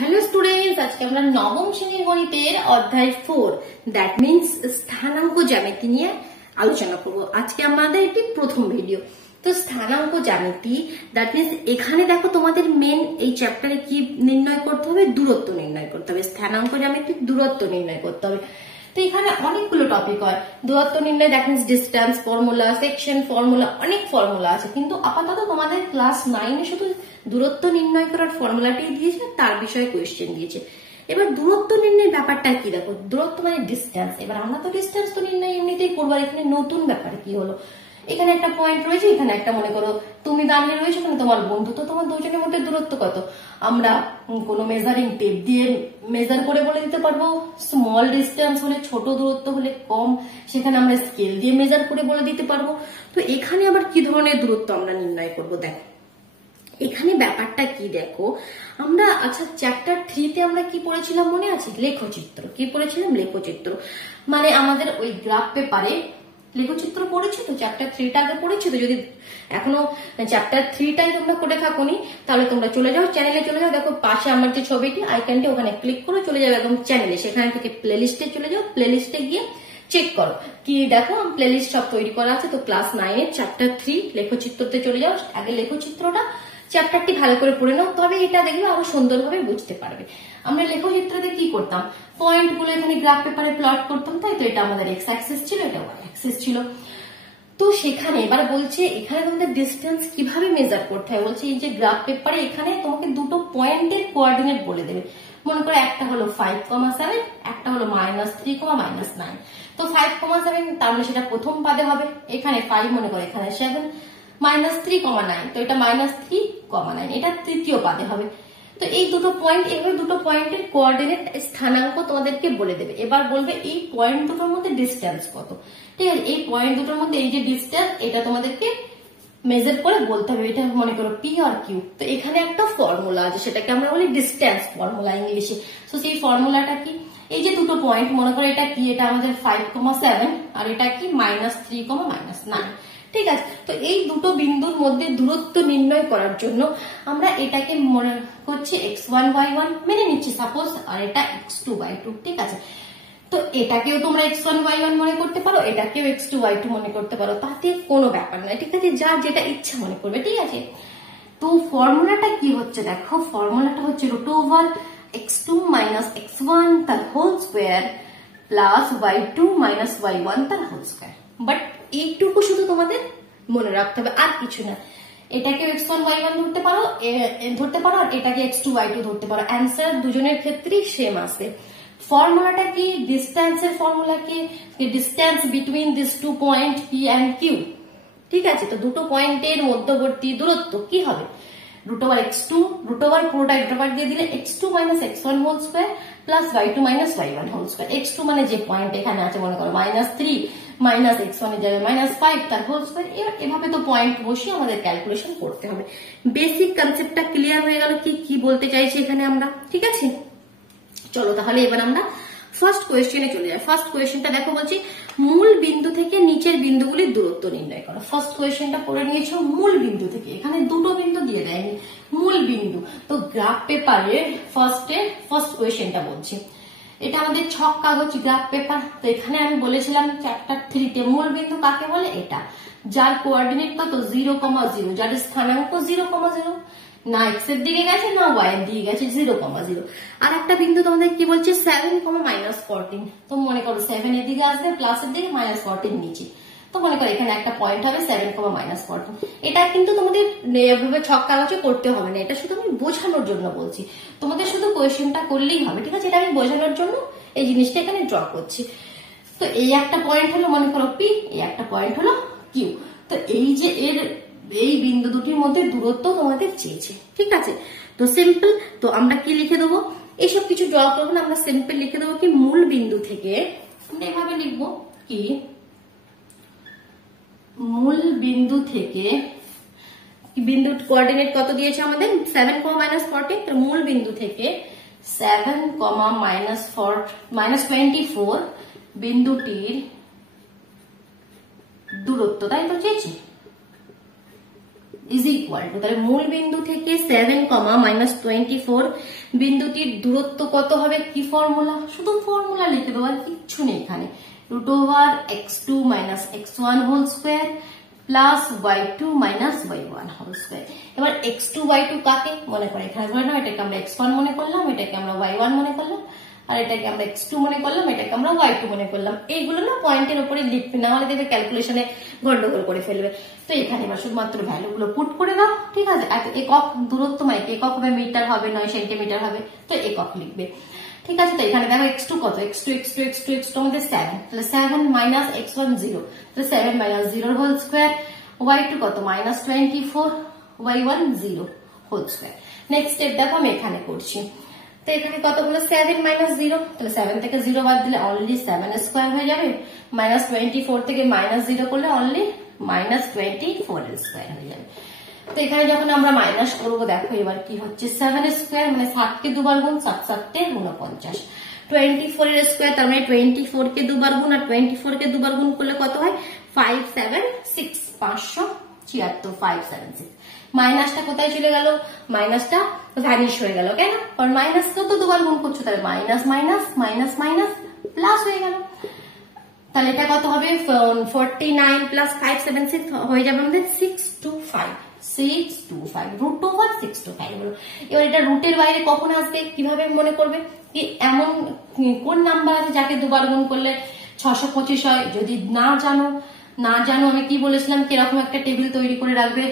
Hello students, আজকে আমরা নবম শ্রেণীর গণিতের অধ্যায় 4 দ্যাট মিন্স স্থানাঙ্ক জ্যামিতি নিয়ে আলোচনা করব। আজকে আমাদের এটি প্রথম ভিডিও। তো স্থানাঙ্ক জ্যামিতি দ্যাট মিন্স এখানে দেখো তোমাদের মেন এই চ্যাপ্টারে কি নির্ণয় করতে হবে, দূরত্ব নির্ণয় করতে হবে। স্থানাঙ্ক জ্যামিতির দূরত্ব নির্ণয় করতে হবে। তো এখানে অনেকগুলো টপিক হয়, দূরত্ব নির্ণয়, that means distance formula, section formula, অনেক ফর্মুলা আছে। কিন্তু আপাতত তোমাদের ক্লাস 9 এ শুধু দূরত্ব নির্ণয় করার ফর্মুলাটি দিয়েছে, তার বিষয়ে কোয়েশ্চেন দিয়েছে। এবার দূরত্ব নির্ণয়ের ব্যাপারটা কি দেখো, দূরত্ব মানে ডিস্টেন্স। এবার আমরা তো ডিস্টেন্স তো নির্ণয় এমনিতেই করবো, এখানে নতুন ব্যাপার কি হলো, এখানে একটা পয়েন্ট রয়েছে, এখানে একটা মনে করো তুমি দাঁড়িয়ে রয়েছে, এখানে তোমার বন্ধু, তো তোমার দুজনের মধ্যে দূরত্ব কত আমরা কোনো মেজারিং টেপ দিয়ে মেজার করে বলে দিতে পারবো। স্মল ডিস্টেন্স হলে, ছোট দূরত্ব হলে কম, সেখানে আমরা স্কেল দিয়ে মেজার করে বলে দিতে পারবো। তো এখানে আবার কি ধরনের দূরত্ব আমরা নির্ণয় করবো দেখো, এখানে ব্যাপারটা কি দেখো, আমরা আচ্ছা চ্যাপ্টার 3 তে আমরা কি পড়েছিলাম মনে আছে, লেখচিত্র। কি পড়েছিলাম, লেখচিত্র। মানে আমাদের ওই গ্রাফ পেপারে লেখচিত্র পড়েছি তো, চ্যাপ্টার 3টা আগে পড়েছি তো। যদি এখনো চ্যাপ্টার 3টাই তোমরা করে থাকোনি, তাহলে তোমরা চলে যাও চ্যানেলে, চলে যাও, দেখো পাশে আমার যে ছবিটি আইকনটি, ওখানে ক্লিক করে চলে যাও একদম চ্যানেলে। সেখান থেকে প্লে লিস্টে চলে যাও, প্লে লিস্টে গিয়ে চেক করো কি দেখো প্লে লিস্ট সব তৈরি করা আছে। তো ক্লাস 9 এর চ্যাপ্টার 3 লেখচিত্রতে চলে যাও, আগে লেখচিত্রটা চ্যাপ্টারটি ভালো করে পড়ে নাও, তবে এটা দেখবে আরো সুন্দরভাবে বুঝতে পারবে। আমরা লেখচিত্রতে কি করতাম, পয়েন্ট গুলো এখানে গ্রাফ পেপারে প্লট করতাম, তাই তো। এটা আমাদের এক্স অ্যাক্সিস ছিল, এটা ওয়াই অ্যাক্সিস ছিল। তো সেখানে এবার বলছে এখানে তোমাদের ডিস্টেন্স কিভাবে মেজার করতে হয়, বলছে এই যে গ্রাফ পেপারে এখানে তোমাকে দুটো পয়েন্টের কোঅর্ডিনেট বলে দেবে। মনে করো একটা হলো 5,7, একটা হলো -3, -9। তো 5,7 তার মানে সেটা প্রথম পাদে হবে, এখানে 5 মনে করো, এখানে 7, -3,9, তো এটা -3,9, এটা তৃতীয় পাদে হবে। তো এই দুটো পয়েন্ট, এভাবে দুটো পয়েন্টের কোঅর্ডিনেট স্থানাঙ্ক তোমাদেরকে বলে দেবে। এবার বলবে এই পয়েন্ট দুটোর মধ্যে ডিস্টেন্স কত, ঠিক আছে। এই পয়েন্ট দুটোর মধ্যে এই যে ডিস্টেন্স, এটা তোমাদেরকে মেজার করে বলতে হবে। এটা মনে করো পি আর কিউ। তো এখানে একটা ফর্মুলা আছে, সেটাকে আমরা বলি ডিস্টেন্স ফর্মুলা ইংলিশে। তো সেই ফর্মুলাটা কি, এই যে দুটো পয়েন্ট মনে করো এটা কি, এটা আমাদের 5,7 আর এটা কি -3, -9, ঠিক আছে। তো এই দুটো বিন্দুর মধ্যে দূরত্ব নির্ণয় করার জন্য আমরা এটাকে মনে করছি x1 y1 মেনে নিচ্ছি সাপোজ, আর এটা x2 y2, ঠিক আছে। তো এটাকেও তোমরা x1 y1 মনে করতে পারো, এটাকেও x2 y2 মনে করতে পারো, তাতে কোনো ব্যাপার নয়, ঠিক আছে। যার যেটা ইচ্ছা মনে করবে, ঠিক আছে। তো ফর্মুলাটা কি হচ্ছে দেখো, ফর্মুলাটা হচ্ছে √x2 - x1 তার whole square plus y2 - y1 তার হোল স্কোয়ার। বাট এইটুকু শুধু তোমাদের মনে রাখতে হবে, আর কিছু না। এটাকে x1 y1 ধরতে পারো, আর এটাকে x2 y2 ধরতে পারো, অ্যান্সার দুজনের ক্ষেত্রেই সেম আসবে। ফর্মুলাটা কি, ডিস্টেন্সের ফর্মুলা কি, distance between this two point P and Q, ঠিক আছে। তো দুটো পয়েন্টের মধ্যবর্তী দূরত্ব কি হবে, √x2, √ পুরোটা ইন্টারভাল দিয়ে দিলে x2 - x1 whole square plus y2 - y1 whole square. x2 মানে যে পয়েন্ট এখানে আছে মনে করো -3, -x1 এর জায়গায় -5 তার হোল স্কয়ার। এভাবে তো পয়েন্ট বসিয়ে আমাদের ক্যালকুলেশন করতে হবে। বেসিক কনসেপ্টটা ক্লিয়ার হয়ে গেল কি কি বলতে চাইছি এখানে আমরা, ঠিক আছে। চলো তাহলে এবার আমরা ফার্স্ট কোয়েশ্চেনে চলে যাই। ফার্স্ট কোয়েশ্চেনটা দেখো, বলছি মূল বিন্দু থেকে নিচের বিন্দুগুলির দূরত্ব নির্ণয় করো। ফার্স্ট কোয়েশ্চেনটা পড়ে নিয়েছো মূল বিন্দু থেকে, এখানে দুটো বিন্দু দিয়ে দেয়নি, মূল বিন্দু। তো গ্রাফ পেপারের ফার্স্ট কোয়েশ্চেনটা বলছি, এটা আমাদের ছক কাগজ গ্রাফ পেপার। তো এখানে আমি বলেছিলাম চ্যাপ্টার 3 তে মূল বিন্দু কাকে বলে, এটা যার কোঅর্ডিনেট কত 0,0, যার স্থানাঙ্ক 0,0, না x এর দিকে গেছে না y এর দিকে গেছে, 0,0। আর একটা বিন্দু তোমাদের কি বলছে 7, -14। তো মনে করো 7 এর দিকে আসবে, প্লাস এর দিকে -14 নিচে। তো মনে করো এখানে একটা পয়েন্ট হবে 7, -14। এটা কিন্তু তোমাদের এভাবে ছক কাগজে করতে হবে না, এটা শুধু আমি বোঝানোর জন্য বলছি। তোমাদের শুধু কোয়েশ্চেনটা করলেই হবে, ঠিক আছে। এটা আমি বোঝানোর জন্য এই জিনিসটা এখানে ড্র করছি। তো এই একটা পয়েন্ট হলো মনে করো পি, এই একটা পয়েন্ট হলো কিউ। তো এই যে এই বিন্দু দুটির মধ্যে দূরত্ব তোমাদের চেয়েছে, ঠিক আছে। তো সিম্পল, তো আমরা কি লিখে দেবো, এইসব কিছু ড্র করবো না, আমরা সিম্পল লিখে দেবো কি মূল বিন্দু থেকে, আমরা এভাবে লিখবো কি মূল বিন্দু থেকে, বিন্দুর কোঅর্ডিনেট কত দিয়েছে আমাদের 7, -14। তো মূল বিন্দু থেকে 7, -24 বিন্দুটির দূরত্ব, তাই তো চেয়েছি, ইজ ইকুয়াল টু, তাহলে মূল বিন্দু থেকে 7, -24 বিন্দুটির দূরত্ব কত হবে? কি ফর্মুলা? শুধু ফর্মুলা লিখে দেবো, আর কিচ্ছু নেই এখানে। √(x2 - x1) whole square plus y2 - y1 whole square. এবার x2 y2 কাকে মনে করে? এখানে ধরে নাও এটাকে আমরা x1 মনে করলাম, এটাকে আমরা y1 মনে করলাম, আর এটাকে আমরা x2 মনে করলাম, এটাকে আমরা y2 মনে করলাম। এইগুলো না পয়েন্টের উপরে লিখবে, না হলে দেখবে ক্যালকুলেশনে গন্ডগোল করে ফেলবে। তো এখানে এবার শুধুমাত্র ভ্যালু গুলো পুট করে দাও, ঠিক আছে। একক দূরত্ব মানে একক হবে, মিটার হবে নয় সেন্টিমিটার হবে, তো একক লিখবে, ঠিক আছে। তো এখানে দেখো x2 কত? x2 আমাদের 7, তাহলে 7 - x1 0, তাহলে 7 - 0 হোল স্কয়ার। y2 কত? -24, y1 0 whole square. Next step দেখো আমি এখানে করছি। তো এখানে কত হলো? 7 - 0, তাহলে 7 থেকে 0 বাদ দিলে অনলি 7 স্কয়ার হয়ে যাবে। -24 থেকে -0 করলে অনলি -24 স্কয়ার হয়ে যাবে। তো এখানে যখন আমরা মাইনাস করবো দেখো এবার কি হচ্ছে? 7 স্কয়ার মানে 7 কে দুবার গুণ, 7 7 49, 24 এর স্কয়ার তার মানে 24 কে দুবার গুণ, আর 24 কে দুবার গুণ করলে কত হয়? 576, 576, 576। মাইনাসটা কোথায় চলে গেল? মাইনাসটা ভ্যানিশ হয়ে গেল, কেন? কারণ মাইনাস তো দুবার গুণ করছো, তাহলে minus minus minus minus plus হয়ে গেল। তাহলে এটা কত হবে? 49 প্লাস 576 হয়ে যাবে আমাদের 625, 625 হলো। এবার এটা রুটের বাইরে কখন আসবে? কিভাবে মনে করবে? কি এমন কোন নাম্বার আছে যাকে দুবার গুণ করলে 625 হয়? যদি না জানো আমি কি বলেছিলাম, কিরকম একটা টেবিল তৈরি করে রাখবে।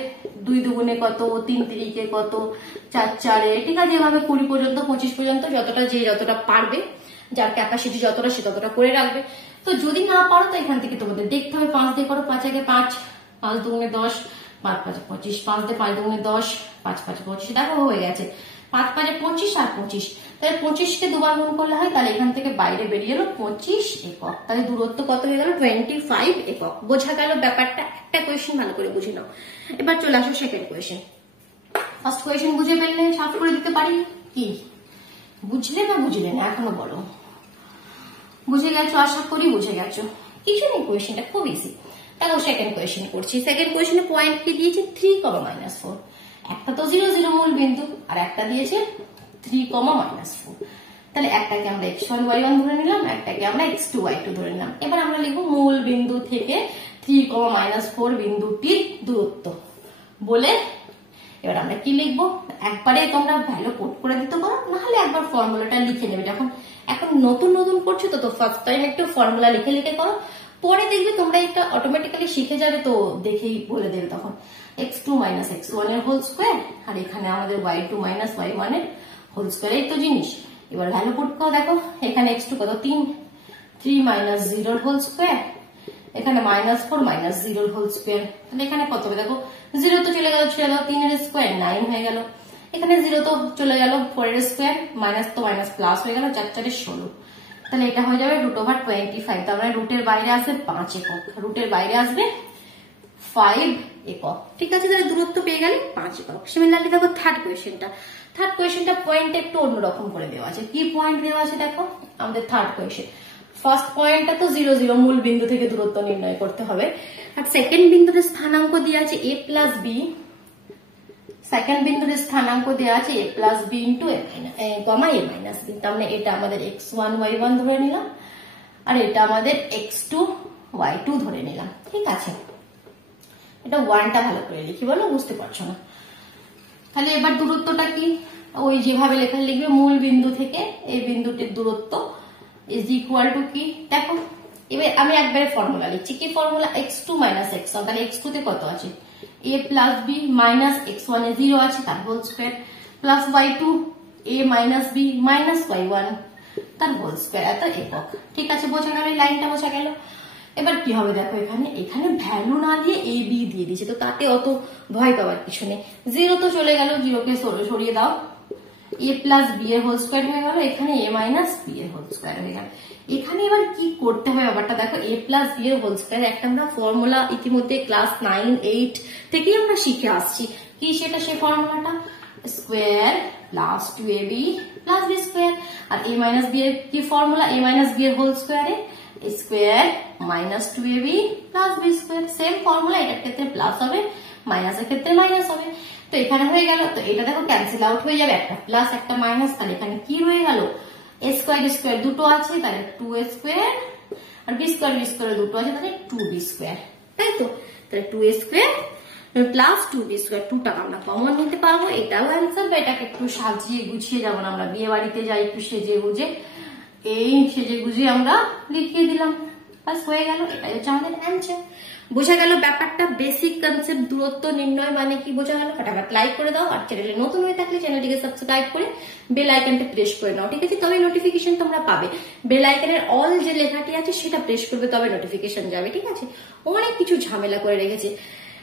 2 দুগুণে কত, 3 তিরিকে কত, 4 চারে, ঠিক আছে। এভাবে 20 পর্যন্ত 25 পর্যন্ত যতটা পারবে, যার ক্যাপাসিটি যতটা সে ততটা করে রাখবে। তো যদি না পারো তো এখান থেকে তোমাদের দেখতে হবে। 5 দিয়ে করো, 5 একে 5, 5 দুগুণে 10, 5 5 25, 5 দিয়ে 5 দুগুণে 10, 5 5 25, দেখো হয়ে গেছে। 5 5 25 আর 25, তাহলে 25 কে দুবার গুণ করলে হয়, তাহলে এখান থেকে বাইরে বেরিয়ে এলো 25 একক। তাহলে দূরত্ব কত হয়ে গেল? 25 একক। বোঝা গেল ব্যাপারটা? একটা কোয়েশ্চেন ভালো করে বুঝে নাও। এবার চলে আসো সেকেন্ড কোয়েশ্চেন। ফার্স্ট কোয়েশ্চেন বুঝে ফেললে সাফ করে দিতে পারি কি? বুঝলে না বুঝলে না এখনো বলো? বুঝে গেছো? আশা করি বুঝে গেছো। কিছু নেই, কোয়েশ্চেনটা খুব ইজি। তাহলে সেকেন্ড কোয়েশ্চেন করছি। সেকেন্ড কোয়েশ্চেনে পয়েন্ট কি দিয়েছে? 3, -4। একটা তো 0 0 মূল বিন্দু, আর একটা দিয়েছে 3, -4। তাহলে একটাকে আমরা x1 y1 ধরে নিলাম, একটাকে আমরা x2 y2 ধরে নিলাম। এবার আমরা লিখবো মূল বিন্দু থেকে 3, -4 বিন্দুটির দূরত্ব বলে। এবার আমরা কি লিখবো? একবারে তোমরা ভ্যালু পুট করে দিতে পারো, নাহলে একবার ফর্মুলাটা লিখে নেবে। এখন নতুন করছো তো ফার্স্ট টাইম একটু ফর্মুলা লিখে করো, পরে দেখবে তোমরা এটা অটোমেটিক্যালি শিখে যাবে, তো দেখেই বলে দেবে তখন। x2 - x1 এর হোল স্কয়ার, আর এখানে আমাদের y2 - y1 এর হোল স্কয়ার, এই তো জিনিস। এবার ভ্যালু পুট করো, দেখো এখানে x2 কত? 3, 3 - 0 এর হোল স্কয়ার, এখানে -4 - 0 এর হোল স্কয়ার। তাহলে এখানে কত হবে? দেখো 0 তো চলে গেল, 3 এর স্কয়ার 9 হয়ে গেল। এখানে 0 তো চলে গেল, 4 এর স্কয়ার, মাইনাস তো মাইনাস প্লাস হয়ে গেল, 4 4 16। তাহলে এটা হয়ে যাবে √25। তার মানে রুটের বাইরে আসবে 5 একক, রুটের বাইরে আসবে 5 একক, ঠিক আছে। তাহলে দূরত্ব পেয়ে গেলে 5 একক। সিমিলারলি দেখো থার্ড কোয়েশ্চেনটা পয়েন্ট একটু অন্যরকম করে দেওয়া আছে। কি পয়েন্ট দেওয়া আছে দেখো আমাদের থার্ড কোয়েশ্চেন। ফার্স্ট পয়েন্টটা তো 0 0 মূল বিন্দু থেকে দূরত্ব নির্ণয় করতে হবে, আর সেকেন্ড বিন্দুতে স্থানাঙ্ক দেওয়া আছে a প্লাস b। সেকেন্ড বিন্দুতে স্থানাঙ্ক দেওয়া আছে a plus b into a minus b। তার মানে এটা আমাদের x1 y1 ধরে নিলাম, আর এটা আমাদের x2 y2 ধরে নিলাম, ঠিক আছে। এটা 1টা ভালো করে লিখি, বলো বুঝতে পারছো না? তাহলে এবার দূরত্বটা কি? ওই যেভাবে লেখা লিখবে, মূল বিন্দু থেকে এই বিন্দুটির দূরত্ব ইজ ইকুয়াল টু কি? দেখো এবার আমি একবারে ফর্মুলা লিখছি। কি ফর্মুলা? x2 - x1। তাহলে x2 তে কত আছে? a plus b minus x1 এ 0 আছে তার whole square, plus y2 a minus b minus y1 তার হোল স্কয়ার, এত একক, ঠিক আছে। বোঝা গেল? এই লাইনটা বোঝা গেল? এবার কি হবে দেখো, এখানে ভ্যালু না দিয়ে a b দিয়ে দিয়েছে, তো তাতে অত ভয় পাওয়ার কিছু নেই। 0 তো চলে গেল, 0 কে সরিয়ে দাও, a প্লাস b এর হোল স্কয়ার হয়ে গেল, এখানে a মাইনাস b এর হোল স্কয়ার হয়ে গেল। এখানে এবার কি করতে হবে ব্যাপারটা দেখো, a প্লাস b এর হোল স্কয়ার একটা আমরা ফর্মুলা ইতিমধ্যে ক্লাস 9 8 থেকেই আমরা শিখে আসছি। কি সেটা? সেই ফর্মুলাটা square plus 2ab plus b square. আর a মাইনাস b এর কি ফর্মুলা? a মাইনাস b এর হোল স্কয়ারে square minus 2ab plus b square. Same formula, এটার ক্ষেত্রে প্লাস হবে, মাইনাসের ক্ষেত্রে মাইনাস হবে। তো এখানে হয়ে গেল, তো এটা দেখো ক্যান্সেল আউট হয়ে যাবে, একটা প্লাস একটা মাইনাস, তাহলে এখানে কি রয়ে গেল, এ স্কোয়ার স্কোয়ার দুটো আছে, তাহলে 2a স্কোয়ার, আর বি স্কোয়ার দুটো আছে, তাহলে 2b স্কোয়ার, তাই তো। তাহলে 2a square plus 2b square, 2 টাকা আমরা কমন নিতে পারবো, এটাও অ্যান্সার। বা এটাকে একটু সাজিয়ে গুছিয়ে, যেমন আমরা বিয়ে বাড়িতে যাই একটু সেজে গুজে, এই সেজে গুজিয়ে আমরা লিখিয়ে দিলাম, বাস হয়ে গেল, এটাই হচ্ছে আমাদের অ্যান্সার। বোঝা গেল ব্যাপারটা, বেসিক কনসেপ্ট দূরত্ব নির্ণয় মানে কি বোঝা গেল। ফটাফট লাইক করে দাও, আর চ্যানেলে নতুন হয়ে থাকলে চ্যানেলটিকে সাবস্ক্রাইব করে বেল আইকনটা প্রেস করে নাও, ঠিক আছে, তবে নোটিফিকেশন তোমরা পাবে। বেল আইকনের অল যে লেখাটি আছে সেটা প্রেস করবে, তবে নোটিফিকেশন যাবে, ঠিক আছে। অনেক কিছু ঝামেলা করে রেখেছে,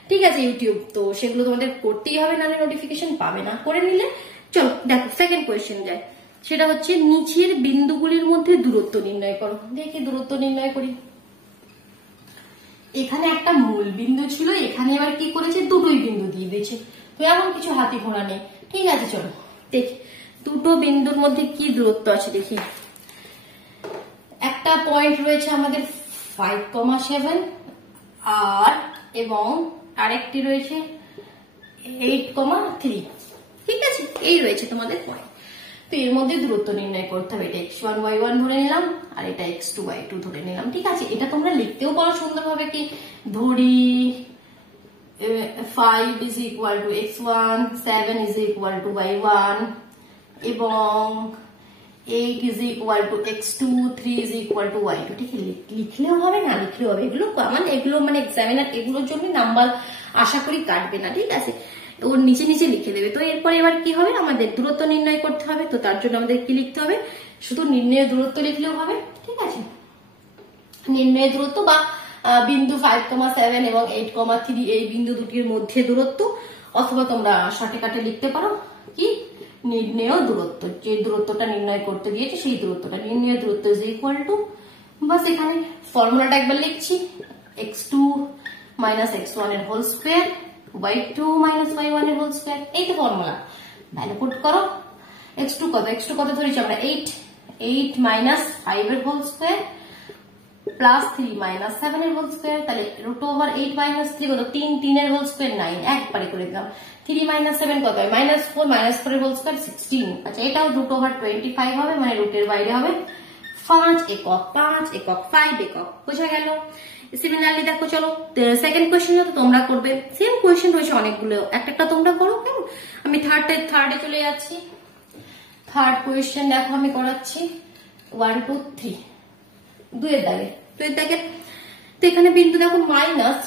ঠিক আছে ইউটিউব, তো সেগুলো তোমাদের করতেই হবে, নাহলে নোটিফিকেশন পাবে না, করে নিলে। চলো দেখো সেকেন্ড কোয়েশ্চেন যায়, সেটা হচ্ছে নিচের বিন্দুগুলির মধ্যে দূরত্ব নির্ণয় করো। দেখি দূরত্ব নির্ণয় করি। এখানে একটা মূল বিন্দু ছিল, এখানে এবার কি করেছে, দুটোই বিন্দু দিয়ে দিয়েছে, তো এমন কিছু হাতি ঘোড়া নেই, ঠিক আছে। চলো দেখি দুটো বিন্দুর মধ্যে কি দূরত্ব আছে দেখি। একটা পয়েন্ট রয়েছে আমাদের 5,7 আর এবং আরেকটি রয়েছে 8,3, ঠিক আছে, এই রয়েছে তোমাদের পয়েন্ট। তো এর মধ্যে দূরত্ব নির্ণয় করতে হবে। এটা x1 y1 ধরে নিলাম, আর এটা x2 y2 ধরে নিলাম, ঠিক আছে। এটা তোমরা লিখতেও পারো সুন্দরভাবে, কি ধরি 5 is equal to x1, 7 is equal to y1, এবং 8 is equal to x2, 3 is equal to y2, ঠিক আছে। লিখলেও হবে, না লিখলেও হবে, এগুলো মানে এক্সামিনার এগুলোর জন্য নাম্বার আশা করি কাটবে না, ঠিক আছে, ওর নিচে নিচে লিখে দেবে। তো এরপরে এবার কি হবে, আমাদের দূরত্ব নির্ণয় করতে হবে। তো তার জন্য আমাদের কি লিখতে হবে, শুধু নির্ণয় দূরত্ব লিখলেও হবে, ঠিক আছে। নির্ণয় দূরত্ব বা বিন্দু 5,7 এবং 8,3 এই বিন্দু দুটির মধ্যে দূরত্ব, অথবা তোমরা শর্টে কাটে লিখতে পারো কি নির্ণয় দূরত্ব, যে দূরত্বটা নির্ণয় করতে দিয়েছে সেই দূরত্বটা, নির্ণয় দূরত্ব ইজ ইকুয়াল টু, বাস এখানে ফর্মুলাটা একবার লিখছি, x2 মাইনাস x1 এর whole square, y2 minus y1 এর হোল স্কোয়ার, এই তো ফর্মুলা। ভ্যালু পুট করো, x2 কত ধরেছি আমরা, 8 মাইনাস 5 এর হোল স্কোয়ার প্লাস 3 মাইনাস 7 এর হোল স্কোয়ার, তাহলে √8 মাইনাস 3 কত, 3 এর হোল স্কোয়ার 9, একবারে করে দিলাম। 3 মাইনাস 7 কত হয়, -4 এর হোল স্কোয়ার 16, আচ্ছা এটাও √25 হবে, মানে রুটের বাইরে হবে 5 একক, 5 একক, বোঝা গেল। সিমিলারলি দেখো, চলো সেকেন্ড কোয়েশ্চেন তো তোমরা করবে, সেম কোয়েশ্চেন রয়েছে অনেকগুলো, একটা তোমরা করো, কেমন। আমি থার্ডে চলে যাচ্ছি। থার্ড কোয়েশ্চেন দেখো আমি করাচ্ছি 1 2 3 দুয়ের দাগে। তো এখানে বিন্দু দেখো -3/2,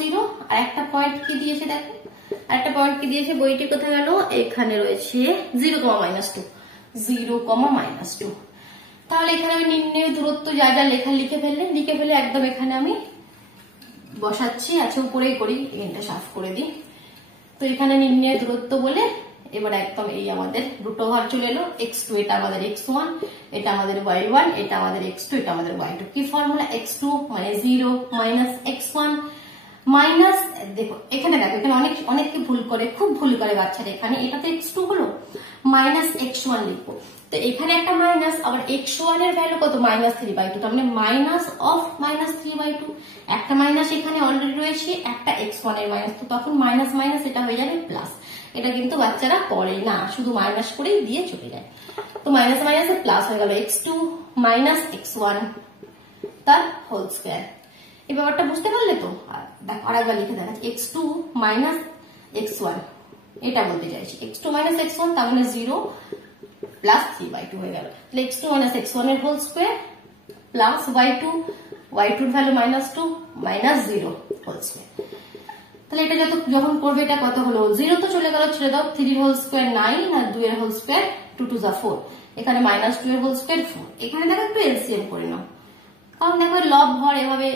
0, আর একটা পয়েন্ট কি দিয়েছে দেখো, একটা পয়েন্ট কি দিয়েছে, বইটি কোথায় গেল, এখানে রয়েছে 0,-2। তাহলে এখানে আমি নির্ণয় দূরত্ব যা যা লেখা লিখে ফেলে একদম এখানে আমি বসাচ্ছি। আচ্ছা উপরেই করি, এটা সাফ করে দিই। তো এখানে নির্ণয় দূরত্ব বলে এবার একদম এই আমাদের √, চলে এলো, x2 এটা আমাদের x1, এটা আমাদের y1, এটা আমাদের x2, এটা আমাদের y2। কি ফর্মুলা, x2 মানে 0 মাইনাস x1 মাইনাস, দেখো এখানে অনেকে ভুল করে, খুব ভুল করে বাচ্চারা, এখানে এটা তো x2 হলো, মাইনাস x1 লিখবো। তো এখানে একটা মাইনাস, আবার x1 এর ভ্যালু কত, -3/2, তার মানে মাইনাস অফ -3/2, একটা মাইনাস এখানে অলরেডি রয়েছে, একটা x1 এর মাইনাস, তো তখন মাইনাস মাইনাস এটা হয়ে যাবে প্লাস। এটা কিন্তু বাচ্চারা পড়ে না, শুধু মাইনাস করেই দিয়ে চলে যায়। তো মাইনাস মাইনাসে প্লাস হয়ে গেল, x2 মাইনাস x1 তার হোল স্কোয়ার। এই ব্যাপারটা বুঝতে পারলে তো। দেখো আরেকবার লিখে দেখাচ্ছি, x2 মাইনাস x1, এটা বলতে চাইছি, x2 মাইনাস x1 তার মানে 0 প্লাস 3/2 হয়ে গেল। তাহলে x2 মাইনাস x1 এর হোল স্কোয়ার প্লাস y2 এর ভ্যালু -2 মাইনাস 0 হোল স্কোয়ার। তাহলে এটা যখন করবে এটা কত হলো, 0 তো চলে গেল, ছেড়ে দাও, 3 হোল স্কোয়ার 9, আর 2 এর হোল স্কোয়ার 2 2 4, এখানে -2 এর হোল স্কোয়ার 4। এখানে দেখো একটু এলসিএম করে নাও, কারণ দেখো লব হর এভাবে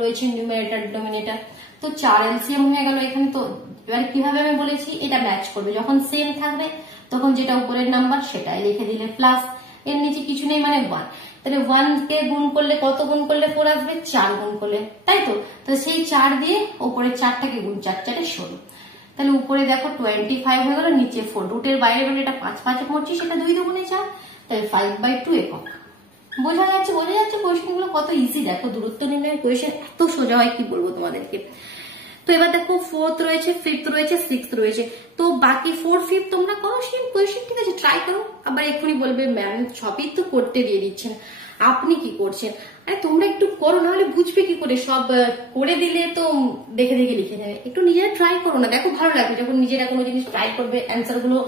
রয়েছে নিউমারেটর ডিনোমিনেটর, তো 4 এলসিএম হয়ে গেল এখানে। তো এবার কিভাবে আমি বলেছি, এটা ম্যাচ করবে, যখন সেম থাকবে তখন যেটা উপরের নাম্বার সেটাই লিখে দিলে প্লাস, এর নিচে কিছু নেই মানে 1, তাহলে 1 কে গুণ করলে কত গুণ করলে 4 আসবে, 4 গুণ করলে, তাই তো। তো সেই 4 দিয়ে উপরে 4টাকে গুণ, 4 4 16, তাহলে উপরে দেখো 25 হয়ে গেল, নিচে 4, রুটের বাইরে গেলে এটা 5 5 করছি, সেটা 2 2 4, তাহলে 5/2 একক, বোঝা যাচ্ছে কোয়েশ্চেন গুলো কত ইজি। দেখো দূরত্ব নির্ণয়ের কোয়েশ্চেন এত সোজা হয় কি বলবো তোমাদেরকে। তো এবার দেখো 4th রয়েছে, 5th রয়েছে, 6th রয়েছে। তো বাকি 4, 5 তোমরা করো সেম কোয়েশ্চেন, ঠিক আছে, ট্রাই করো। আবার এক্ষুনি বলবে ম্যাম সবই তো করতে দিয়ে দিচ্ছেন, আপনি কি করছেন? আরে তোমরা একটু করো, নাহলে বুঝবে কি করে? সব করে দিলে তো দেখে দেখে লিখে নেবে। একটু নিজেরা ট্রাই করো না, দেখো ভালো লাগবে যখন নিজেরা কোনো জিনিস ট্রাই করবে, অ্যান্সার গুলো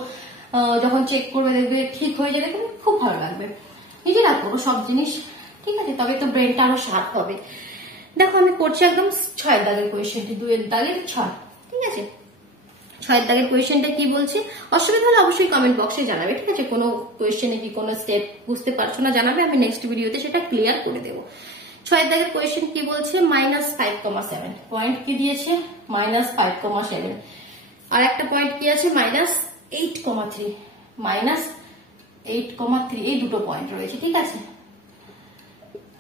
যখন চেক করবে দেখবে ঠিক হয়ে যাবে, খুব ভালো লাগবে। নিজেরা করো সব জিনিস, ঠিক আছে, তবে তো ব্রেনটা আরো শার্প হবে। দেখো আমি করছি একদম 6 দাগের কোয়েশ্চেনটি, 2 দাগের 6, ঠিক আছে। 6 দাগের কোয়েশ্চেনটা কি বলছে, অসুবিধা হলে অবশ্যই কমেন্ট বক্সে জানাবে, ঠিক আছে। কোনো কোয়েশ্চেনে কি কোনো স্টেপ বুঝতে পারছো না জানাবে, আমি নেক্সট ভিডিওতে সেটা ক্লিয়ার করে দেবো। 6 দাগের কোয়েশ্চেন কি বলছে, -5,7 পয়েন্ট কি দিয়েছে, -5,7, আর একটা পয়েন্ট কি আছে -8,3, -8,3, এই দুটো পয়েন্ট রয়েছে, ঠিক আছে।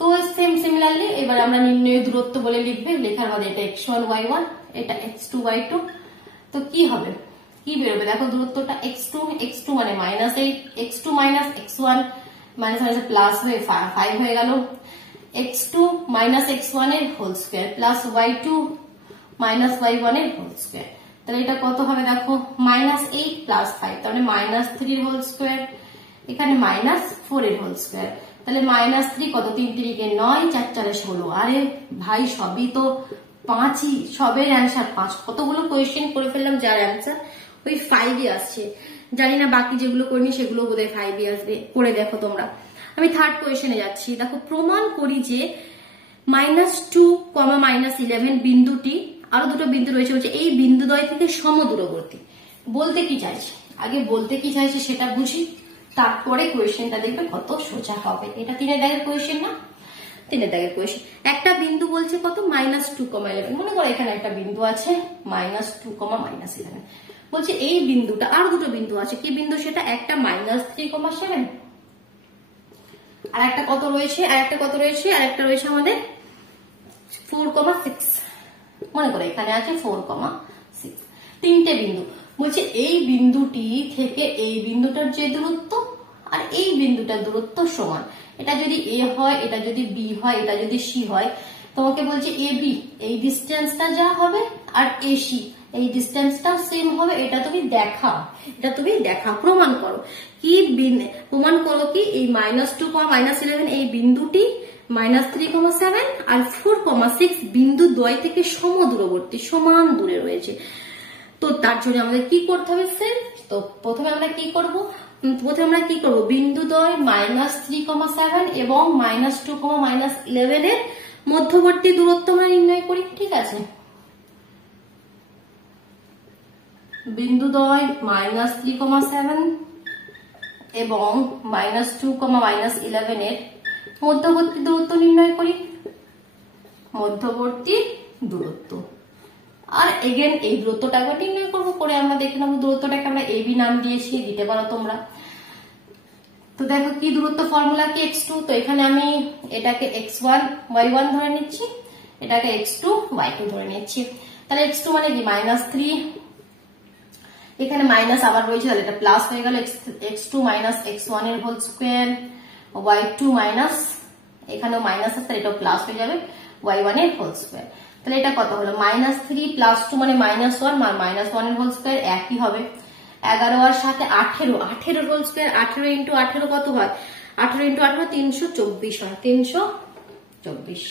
তো সেম সিমিলারলি এবার আমরা নির্ণয় দূরত্ব বলে লিখবে, লেখার বাদে এটা x1 y1, এটা x2 y2। তো কি হবে, কি বেরোবে দেখো, দূরত্বটা x2 মানে -8, x2 -x1 প্লাস হয়ে 5 হয়ে গেল, x2 -x1 এর whole square plus y2 -y1 এর হোল স্কয়ার। তাহলে এটা কত হবে দেখো, -8 প্লাস 5, তাহলে -3 এর হোল স্কয়ার, এখানে -4 এর হোল স্কয়ার। তাহলে -3 কত, 3 3 9, 4 4 16। আরে ভাই সবই তো 5ই, সবের অ্যান্সার 5। কতগুলো কোয়েশ্চেন করে ফেললাম যার অ্যান্সার ওই 5ই আসছে। জানি না বাকি যেগুলো করিনি সেগুলো বোধহয় 5ই আসবে, করে দেখো তোমরা। আমি 3rd কোয়েশ্চেনে যাচ্ছি। দেখো প্রমাণ করি যে -2, -11 বিন্দুটি, আরো দুটো বিন্দু রয়েছে, বলছে এই বিন্দুদ্বয় থেকে সমদূরবর্তী। বলতে কি চাইছে, আগে বলতে কি চাইছে সেটা বুঝি, তারপরে কোয়েশ্চেনটা দেখবে কত সোজা হবে। এটা 3 দাগের কোয়েশ্চেন না, 3 দাগের কোয়েশ্চেন। একটা বিন্দু বলছে কত, -2,11। মনে করো এখানে একটা বিন্দু আছে -2, -11। বলছে এই বিন্দুটা, আর দুটো বিন্দু আছে, কি বিন্দু সেটা, একটা -3,7, আর একটা কত রয়েছে, আর একটা রয়েছে আমাদের 4,6। মনে করো এখানে আছে 4,6, 3টে বিন্দু। বলছে এই বিন্দুটি থেকে এই বিন্দুটার যে দূরত্ব আর এই বিন্দুটার দূরত্ব সমান। এটা যদি এ হয়, এটা যদি বি হয়, এটা যদি সি হয়, তোমাকে বলছে এ বি এই ডিস্টেন্সটা যা হবে আর এ সি এই ডিস্টেন্সটা সেম হবে। এটা তুমি দেখাও, প্রমাণ করো। কি প্রমাণ করো কি, এই -2, -11 এই বিন্দুটি -3,7 আর 4,6 বিন্দু দ্বয় থেকে সমদূরবর্তী, সমান দূরে রয়েছে। তো তার জন্য আমাদের কি করতে হবে স্যার? তো প্রথমে আমরা কি করব, বিন্দুদ্বয় -3,7 এবং -2, -11 এর মধ্যবর্তী দূরত্ব আমরা নির্ণয় করি, ঠিক আছে। বিন্দুদ্বয় -3,7 এবং -2, -11 এর মধ্যবর্তী দূরত্ব নির্ণয় করি, মধ্যবর্তী দূরত্ব। আর এগেন এই দূরত্বটা একবার নির্ণয় করবো, করে আমরা দেখে নেবো। দূরত্বটাকে আমরা এবি নাম দিয়েছি, দিতে পারো তোমরা। তো দেখো কি দূরত্ব, ফর্মুলা কি x2। তো এখানে আমি এটাকে x1 y1 ধরে নিচ্ছি, এটাকে x2 y2 ধরে নিচ্ছি। তাহলে x2 মানে কি -3, এখানে মাইনাস আবার রয়েছে, তাহলে এটা প্লাস হয়ে গেল, x2 -x1 এর হোল স্কয়ার, y2 মাইনাস, এখানেও মাইনাস আছে, এটাও প্লাস হয়ে যাবে, y1 এর হোল স্কয়ার। তাহলে এটা কত হলো, -3 + 2 মানে -1, আর -1 এর হোল স্কয়ার একই হবে। 11 আর সাথে 18 হোল স্কয়ার, 18 × 18 কত হয়, 18 × 18 324 হয়, 324।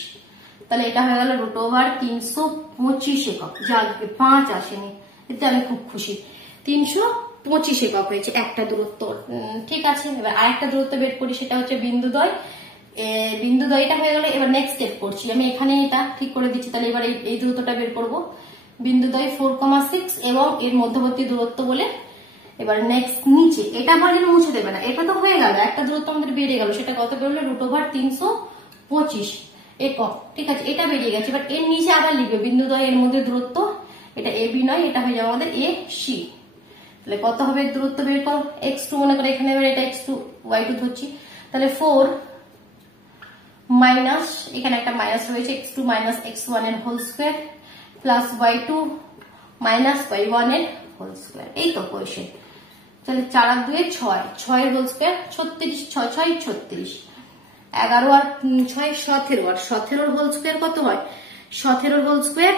তাহলে এটা হয়ে গেল √325 একক। যাক 5 আসেনি, এতে আমি খুব খুশি। 325 একক হয়েছে একটা দূরত্ব, ঠিক আছে। এবার আরেকটা দূরত্ব বের করি, সেটা হচ্ছে বিন্দুদ্বয়। বিন্দুদ্বয়টা হয়ে গেল, এবার নেক্সট স্টেপ করছি আমি, এখানে এটা ঠিক করে দিচ্ছি। তাহলে এবার এই দূরত্বটা বের করবো, বিন্দুদ্বয় 4,6 এবং এর মধ্যবর্তী দূরত্ব বলে। এবার নেক্সট নিচে, এটা আবার যেন মুছে দেবে না, এটা তো হয়ে গেল, একটা দূরত্ব আমাদের বেরিয়ে গেল, সেটা কত বেরোলো, √325 একক, ঠিক আছে, এটা বেরিয়ে গেছে। এবার এর নিচে আবার লিখবে বিন্দুদ্বয় এর মধ্যে দূরত্ব, এটা এবি নয়, এটা হয়ে যাবে আমাদের এ সি। তাহলে কত হবে দূরত্ব বের করো, x2 মনে করো এখানে, এবার এটা x2 y2 ধরছি। তাহলে 4 মাইনাস, এখানে একটা মাইনাস রয়েছে, x2 -x1 এর whole square plus y2 y1 এর হোল স্কয়ার। এই তো কোয়েশ্চেন। তাহলে 4 আর 2 6 এর হোল স্কয়ার 36, 6 6 36। 11 আর 6 17, আর 17 হোল স্কোয়ার কত হয়? 17 হোল স্কোয়ার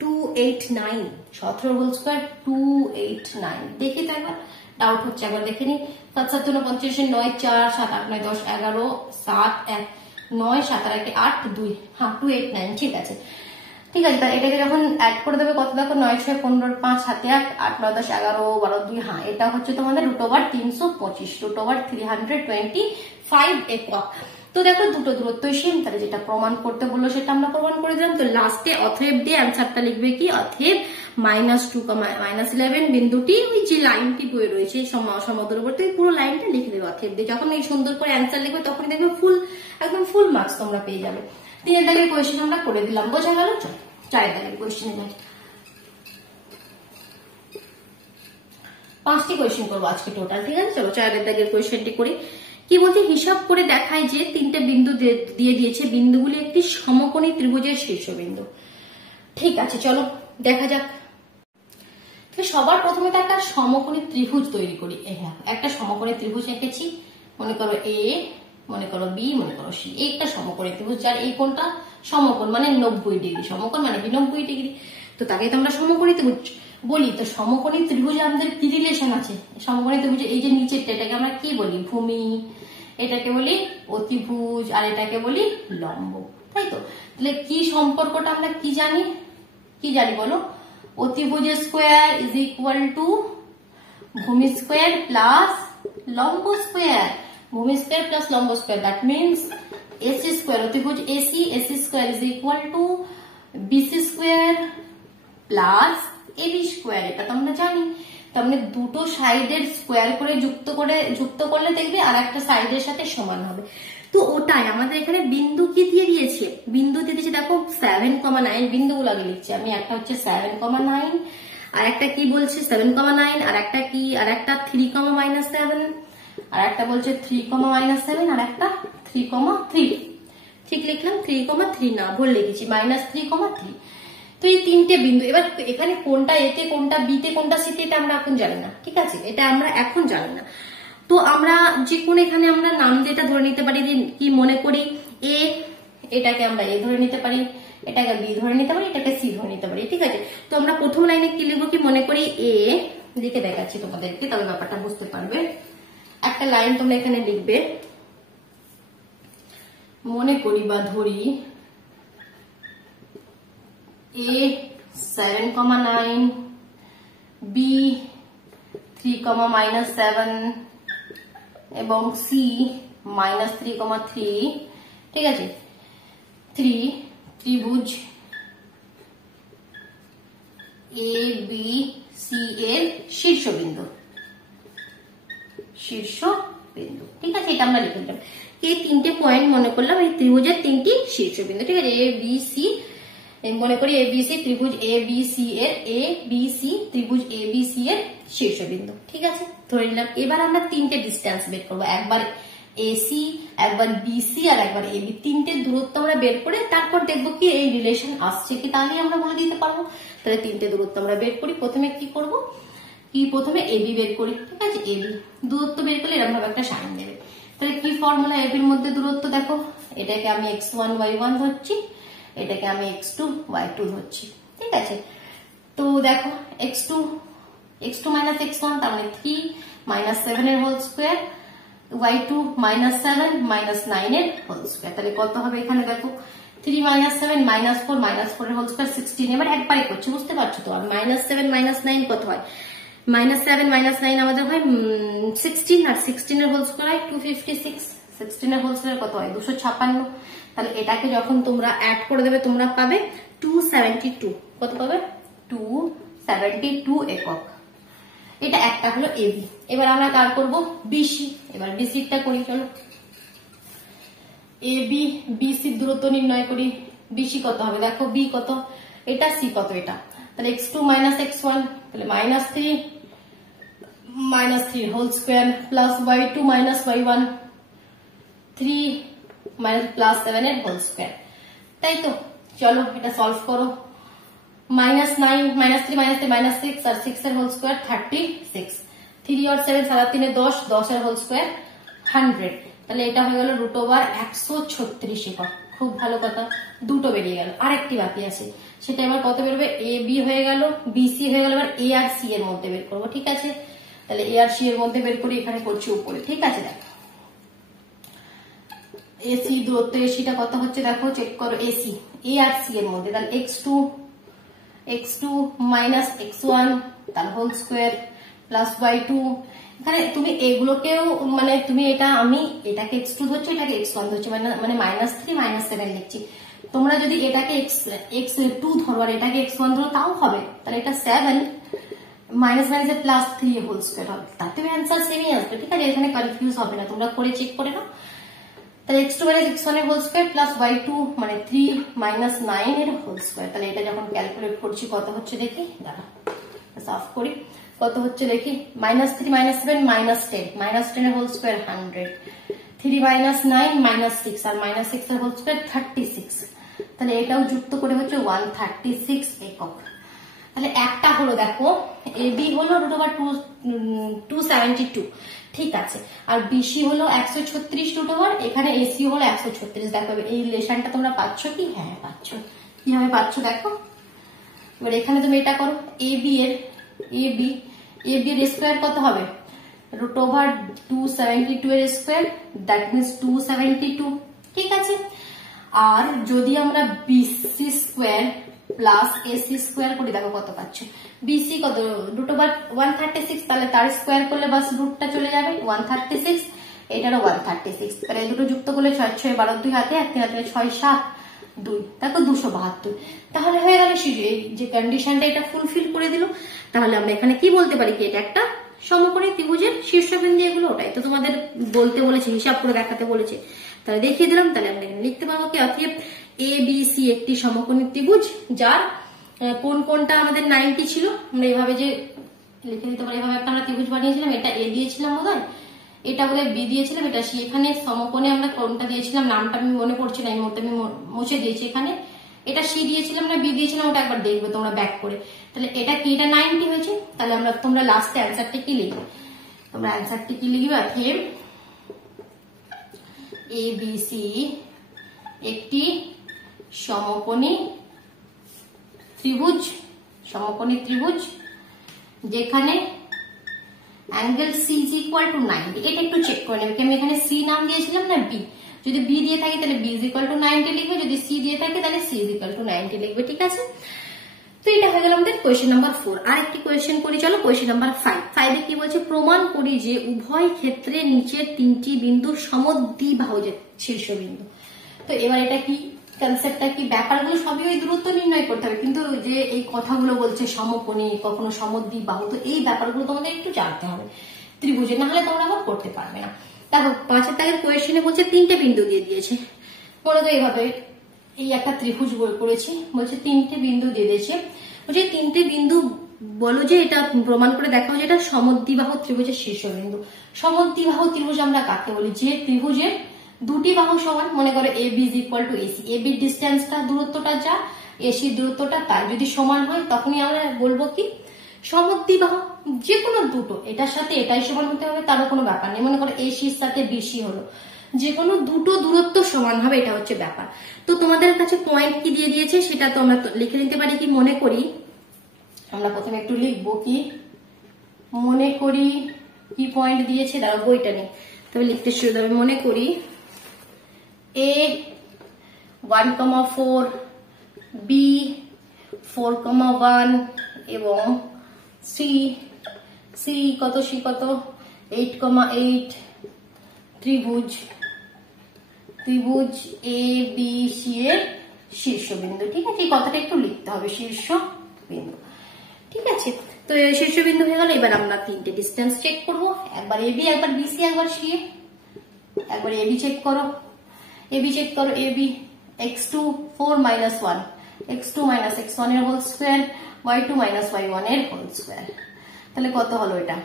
289, 17 হোল স্কোয়ার 289। দেখি তো একবার, ডাউট হচ্ছে, একবার দেখে নি। 7 7 49, 9 4 7 8 9 10 11 7 1 9 7 আর 8 2, হ্যাঁ 289, ঠিক আছে ঠিক আছে। তাহলে এটাকে যখন অ্যাড করে দেবে কত দেখো, 9 6 15 5 7 1 8 9 10 11 12 2, হ্যাঁ এটা হচ্ছে তোমাদের √325, √325 একক। তো দেখো দুটো দূরত্বই সেম, তাহলে যেটা প্রমাণ করতে বললো সেটা আমরা প্রমাণ করে দিলাম। তো লাস্টে অতএব দিয়ে অ্যান্সারটা লিখবে কি, অতএব -2, -11 বিন্দুটি ওই যে লাইনটি বয়ে রয়েছে সমদূরবর্তী পুরো লাইনটা লিখে দেবে অতএব দিয়ে। যখন এই সুন্দর করে অ্যান্সার লিখবে তখনই দেখবে একদম ফুল মার্কস তোমরা পেয়ে যাবে। 3 দাগের কোয়েশ্চেন আমরা করে দিলাম, বোঝা গেল। 4 দাগের কোয়েশ্চেন যাই, 5টি কোয়েশ্চেন করবো আজকে টোটাল, ঠিক আছে। চলো 4 দাগের কোয়েশ্চেনটি করি। কি বলছে, হিসাব করে দেখায় যে 3টে বিন্দু দিয়ে দিয়েছে, বিন্দুগুলি একটি সমকোণী ত্রিভুজের শীর্ষবিন্দু। ঠিক আছে, চলো দেখা যাক। সবার প্রথমে তো একটা সমকোণী ত্রিভুজ তৈরি করি। একটা সমকোণী ত্রিভুজ এঁকেছি, মনে করো এ, মনে করো বি, মনে করো সি। একটা সমকোণী ত্রিভুজ যার এই কোণটা সমকোণ মানে 90 ডিগ্রি, সমকোণ মানে 90 ডিগ্রি, তো তাকে তো আমরা সমকোণী ত্রিভুজ বলি। তো সমকোণী ত্রিভুজে আমাদের কি রিলেশন আছে? সমকোণী ত্রিভুজে এই যে নিচেরটা, এটাকে আমরা কি বলি? ভূমি, এটাকে বলি অতিভুজ, আর এটাকে বলি লম্ব, তাই তো। তাহলে কি সম্পর্কটা আমরা কি জানি বলো? অতিভুজ স্কোয়ার ইজ ইকুয়াল টু ভূমি স্কোয়ার প্লাস লম্ব স্কোয়ার, ভূমি স্কোয়ার প্লাস লম্ব square, that means AC square, অতিভুজ AC square is equal to BC square plus AB square. এটা তো আমরা জানি। তার মানে দুটো সাইডের স্কোয়ার করে যুক্ত করলে দেখবে আর একটা সাইডের সাথে সমান হবে। তো ওটাই আমাদের এখানে বিন্দু কি দিয়ে দিয়েছে? বিন্দু দিয়ে দিয়েছে দেখো 7,9, বিন্দুগুলো আগে লিখছি আমি। একটা হচ্ছে 7,9, আর একটা কি বলছে 7,9, আর একটা কি, আর একটা 3,-7, আর একটা বলছে 3,-7, আর একটা 3,3। ঠিক লিখলাম? 3,3 না, ভুল লিখেছি, -3,3। তো এই 3টে বিন্দু, এবার এখানে কোনটা এতে, কোনটা বিতে, কোনটা সিতে, এটা আমরা এখন জানি না, ঠিক আছে, এটা আমরা এখন জানি না। তো আমরা যে কোনো এখানে আমরা নাম যেটা ধরে নিতে পারি, যে কি মনে করি এ, এটাকে আমরা এ ধরে নিতে পারি, এটাকে বি ধরে নিতে পারি, এটাকে সি ধরে নিতে পারি, ঠিক আছে। তো আমরা প্রথম লাইনে কি লিখবো, কি মনে করি এ, লিখে দেখাচ্ছি তোমাদেরকে, তবে ব্যাপারটা বুঝতে পারবে। একটা লাইন তোমরা এখানে লিখবে, মনে করি বা ধরি A 7,9, B 3,-7 এবং C -3,3, ঠিক আছে। ত্রিভুজ ABC এর শীর্ষবিন্দু, ঠিক আছে, এটা আমরা লিখে দিলাম। এই 3টে পয়েন্ট মনে করলাম এই ত্রিভুজের 3টি শীর্ষবিন্দু, ঠিক আছে। ABC মনে করি ABC ত্রিভুজ ABC এর শীর্ষবিন্দু, ঠিক আছে, ধরে নিলাম। এবার আমরা 3টে ডিস্টেন্স বের করবো, একবার AC, একবার BC, আর একবার AB। 3টে দূরত্ব আমরা বের করে তারপর দেখবো কি এই রিলেশন আসছে কি, তাহলে আমরা বলে দিতে পারবো। তাহলে 3টে দূরত্ব আমরা বের করি। প্রথমে কি করব, প্রথমে AB বের করি, ঠিক আছে। AB দূরত্ব বের করলে এরকম ভাবে একটা সাইন দেবে। তাহলে কি ফর্মুলা? AB এর মধ্যে দূরত্ব দেখো, এটাকে আমি x1 y1 ধরছি, এটাকে আমি x2 y2 ধরছি, ঠিক আছে। তো দেখো x2 - x1, তার মানে 3 -7 এর হোল স্কোয়ার, y2 -7 -9 এর হোল স্কোয়ার। তাহলে কত হবে এখানে দেখো, 3 - 7 -4 এর হোল স্কোয়ার 16। এবার একবারে করছি, বুঝতে পারছো তো। আর -7 -9 কত হয়? -7 -9 আমাদের হয় 16, আর 16 এর হোল স্কোয়ার হয় 256। 16 এর হোল স্কোয়ার কত হয়? 256। তাহলে এটাকে যখন তোমরা অ্যাড করে দেবে তোমরা পাবে 272। কত পাবে? 272 একক। এটা একটা হলো AB। এবার আমরা কার করব? BC। এবার BC টা করি, চলো। AB BC দূরত্ব নির্ণয় করি। BC কত হবে দেখো, B কত, এটা C কত, এটা। তাহলে x2 - x1, তাহলে -3 whole square plus y2 - y1 3 +7 এর হোল স্কোয়ার, তাই তো। চলো এটা সলভ করো। -9 -3 -6 আর 6 এর হোল স্কোয়ার 36। 3 और 7 7 3 10 10 এর হোল স্কোয়ার 100। তাহলে এটা হয়ে গেল √136 একক। খুব ভালো কথা, দুটো বেরিয়ে গেল। আরেকটি বাকি আছে, সেটা এবার কত বেরোবে? এ বি হয়ে গেল, বিসি হয়ে গেল, এবার এ আর সি এর মধ্যে বের করবো। ঠিক আছে, তাহলে এ আর সি এর মধ্যে বের করি, এখানে করছি উপরে। ঠিক আছে, দেখো এসি দূরত্ব, এসিটা কত হচ্ছে দেখো, চেক করো। এসি এ আর সি এর মধ্যে, তাহলে x2 মাইনাস x1 তার হোল স্কোয়ার প্লাস y2। এখানে তুমি এগুলোকেও মানে তুমি আমি এটাকে x2 ধরছি, এটাকে x1 ধরছি, মানে -3 -7 লিখছি। তোমরা যদি এটাকে x2 ধরো আর এটাকে x1 ধরো তাও হবে। তাহলে এটা 7 মাইনাস প্লাস 3 হোল স্কোয়ার হবে, তাতে অ্যান্সার সেমই আসবে। ঠিক আছে, এখানে কনফিউজ হবে না, তোমরা করে চেক করে নাও। তাহলে x2 মাইনাস x1 এর হোল স্কোয়ার প্লাস y2 মানে 3 মাইনাস 9 এর হোল স্কোয়ার। তাহলে এটা যখন ক্যালকুলেট করছি কত হচ্ছে দেখি, দাঁড়া সলভ করি, কত হচ্ছে দেখি। -3 -7 -10, -10 এর হোল স্কোয়ার 100, 3 মাইনাস 9 -6 আর -6 এর হোল স্কোয়ার 36। তাহলে এটাও যুক্ত করে হচ্ছে 136 একক। তাহলে একটা হলো দেখো, এ বি হলো √272, ঠিক আছে, আর বিসি হলো 136 √, এখানে এসি হলো 136। দেখো এই রিলেশনটা তোমরা পাচ্ছ কি? হ্যাঁ পাচ্ছ। কিভাবে পাচ্ছ দেখো, এবার এখানে তুমি এটা করো, এ বি এর স্কোয়ার কত হবে? √272 এর স্কোয়ার, দ্যাট মিনস 272। ঠিক আছে, আর যদি আমরা BC square plus AC square করি, দেখো কত পাচ্ছ। বিসি কত? √136, তাহলে তার স্কোয়ার করলে বাস রুটটা চলে যাবে 136, এটারও 136। তাহলে এই দুটো যুক্ত করলে 6 6 12 2 হাতে, 1 3 হাতে 6 7 2, দেখো 272। তাহলে হয়ে গেল যে কন্ডিশনটা এটা ফুলফিল করে দিল। তাহলে আমরা এখানে কি বলতে পারি কি এটা একটা সমকোণী ত্রিভুজের শীর্ষবিন্দু। এগুলো ওটাই তো তোমাদের বলতে বলেছে, হিসাব করে দেখাতে বলেছে, তাহলে দেখিয়ে দিলাম। তাহলে আমরা এখানে লিখতে পারবো কি, অতএব এ বি সি একটি সমকোণী ত্রিভুজ যার কোনটা আমাদের 90 ছিল। আমরা এইভাবে যে লিখে দিতে পারি, এভাবে একটা আমরা ত্রিভুজ বানিয়েছিলাম, এটা এ দিয়েছিলাম বোধহয়, এটা বলে বি দিয়েছিলাম, এটা সি। এখানে সমকোণে আমরা কোনটা দিয়েছিলাম নামটা আমি মনে পড়ছে না, এই মুহূর্তে আমি মুছে দিয়েছি। এখানে এটা সি দিয়েছিলাম না বি দিয়েছিলাম, ওটা একবার দেখবে তোমরা ব্যাক করে। তাহলে এটা কি, এটা 90 হয়েছে। তাহলে তোমরা লাস্টে অ্যান্সারটা কি লিখবে? তোমরা অ্যান্সারটি কি লিখবে? অতএব এ বি সি একটি সমকোণী ত্রিভুজ যেখানে angle C is equal to 90। এটা একটু চেক করে নেবে, আমি এখানে সি নাম দিয়েছিলাম না বি, যদি বি দিয়ে থাকে তাহলে বি ইজ ইকুয়াল টু 90 লিখবে, যদি সি দিয়ে থাকে তাহলে সি ইজ ইকুয়াল টু 90 লিখবে। ঠিক আছে, তো এটা হয়ে গেল আমাদের কোয়েশ্চেন নাম্বার 4। আর একটি কোয়েশ্চেন করি, চলো কোয়েশ্চেন নাম্বার 5। 5 এ কি বলছে? প্রমাণ করি যে উভয় ক্ষেত্রে নিচের 3টি বিন্দু সমদ্বিবাহুর শীর্ষবিন্দু। তো এবার এটা কি কনসেপ্টটা কি, ব্যাপারগুলো সবই ওই দূরত্ব নির্ণয় করতে হবে, কিন্তু যে এই কথাগুলো বলছে সমকোণী কখনো সমদ্বিবাহু, তো এই ব্যাপারগুলো তোমাদের একটু জানতে হবে ত্রিভুজে, না হলে তোমরা আবার করতে পারবে না। দেখো 5 এর কোয়েশ্চেনে বলছে 3টে বিন্দু দিয়ে দিয়েছে। মনে তো এইভাবে এই একটা ত্রিভুজ করেছি, বলছে 3টে বিন্দু দিয়ে দিয়েছে, বলছে 3টে বিন্দু বলো যে এটা প্রমাণ করে দেখাও যে এটা সমদ্বিবাহু ত্রিভুজের শীর্ষবিন্দু। সমদ্বিবাহু ত্রিভুজ আমরা কাকে বলি? যে ত্রিভুজের দুটি বাহু সমান, মনে করো A B is equal to AC, A বির ডিস্টেন্সটা দূরত্বটা যা, এসির দূরত্বটা তাই, যদি সমান হয় তখনই আমরা বলবো কি সমদ্বিবাহু। যে কোনো দুটো, এটার সাথে এটাই সমান হতে হবে তারও কোনো ব্যাপার নেই। মনে করো এসির সাথে বিসি হলো, যে কোনো দুটো দূরত্ব সমান হবে, এটা হচ্ছে ব্যাপার। তো তোমাদের কাছে পয়েন্ট কি দিয়ে দিয়েছে সেটা তো আমরা লিখে নিতে পারি কি, মনে করি আমরা প্রথমে একটু লিখবো কি, মনে করি কি পয়েন্ট দিয়েছে, দাঁড়াও বইটা নেই তবে লিখতে শুরু হবে। মনে করি A 1,4, B 4,1 এবং C কত 8,8 ত্রিভুজ এ বি সি এর শীর্ষবিন্দু। ঠিক আছে, এই কথাটা একটু লিখতে হবে, শীর্ষবিন্দু। ঠিক আছে, তো শীর্ষবিন্দু হয়ে গেল। এবার আমরা 3টে ডিস্টেন্স চেক করব, একবার এবি, একবার বিসি, একবার সি। একবার এবি চেক করো, AB x2 4 minus 1, x2 minus x1 এর whole square, y2 minus y1 এর হোল স্কোয়ার। তাহলে কত হলো এটা?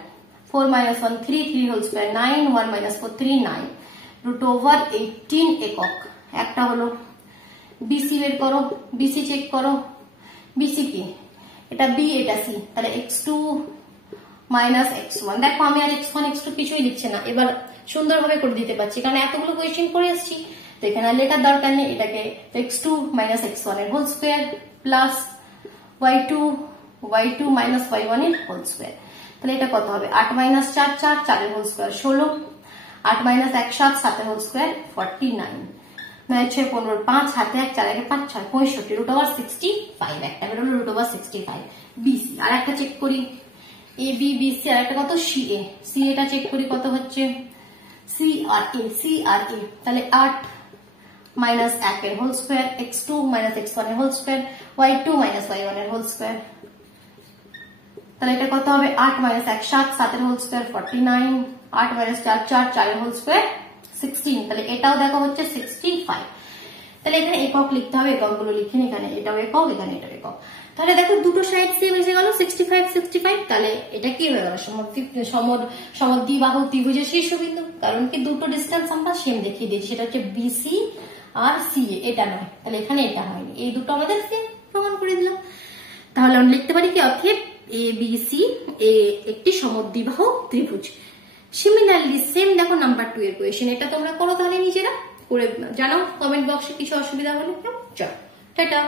4 minus 1 3 হোল স্কোয়ার 9, 1 minus 4 3 9, √18 একক। একটা হলো। বিসি বের করো, বিসি চেক করো, বিসি কি? এটা বি, এটা সি, তাহলে x2 minus x1। দেখো আমি আর x1 x2 কিছুই লিখছি না, এবার সুন্দরভাবে করে দিতে পারছি, কারণ এতগুলো কোয়েশ্চেন করে এসেছি। তো এখানে লেখার দরকার নেই, এটাকে x2 মাইনাস x1 এর whole square plus y2 minus y1 এর হোল স্কোয়ার। তাহলে এটা কত হবে? 8 মাইনাস 4 4, 4 এর হোল স্কোয়ার 16, 8 মাইনাস 1 7, 7 এর হোল স্কোয়ার 49, 9 6 15, 5 হাতে 1 4 1 5 6 65, রুট ওভার 65, একটা বেরোলো রুট ওভার 65। বিসি আর একটা চেক করি, এ বি বিসি, আর একটা কত সি এ, সি এটা চেক করি কত হচ্ছে, সি আর এ, তাহলে 8 মাইনাস 1 এর whole square, x2 minus x1 এর whole square, y2 minus y1 এর হোল স্কোয়ার। তাহলে এটা কত হবে? 8 মাইনাস 1 7, 7 এর হোল স্কোয়ার 49, 8 মাইনাস 4 4, 4 এর হোল স্কোয়ার 16। তাহলে এটাও দেখো হচ্ছে 65। তাহলে এখানে একক লিখতে হবে, এককগুলো লিখে নি, এখানে এটাও একক, এখানে এটাও একক। তাহলে দেখো দুটো সাইড সেম এসে গেল 65 65। তাহলে এটা কি হয়ে গেল? সমদ্বিবাহু ত্রিভুজের শীর্ষবিন্দু, কারণ কি দুটো ডিস্টেন্স আমরা সেম দেখিয়ে দিয়েছি, সেটা হচ্ছে বিসি আর সিএ, এটা নয়। তাহলে এখানে এটা হয়নি, এই দুটো আমাদের সেম প্রমাণ করে দিলাম। তাহলে আমরা লিখতে পারি কি? অতএব এ বি সি একটি সমদ্বিবাহু ত্রিভুজ। সিমিলারলি সেম দেখো নাম্বার 2 এর কোয়েশ্চেন, এটা তোমরা করো তাহলে নিজেরা করে জানাও কমেন্ট বক্সে কিছু অসুবিধা হলে। চলো টাটা।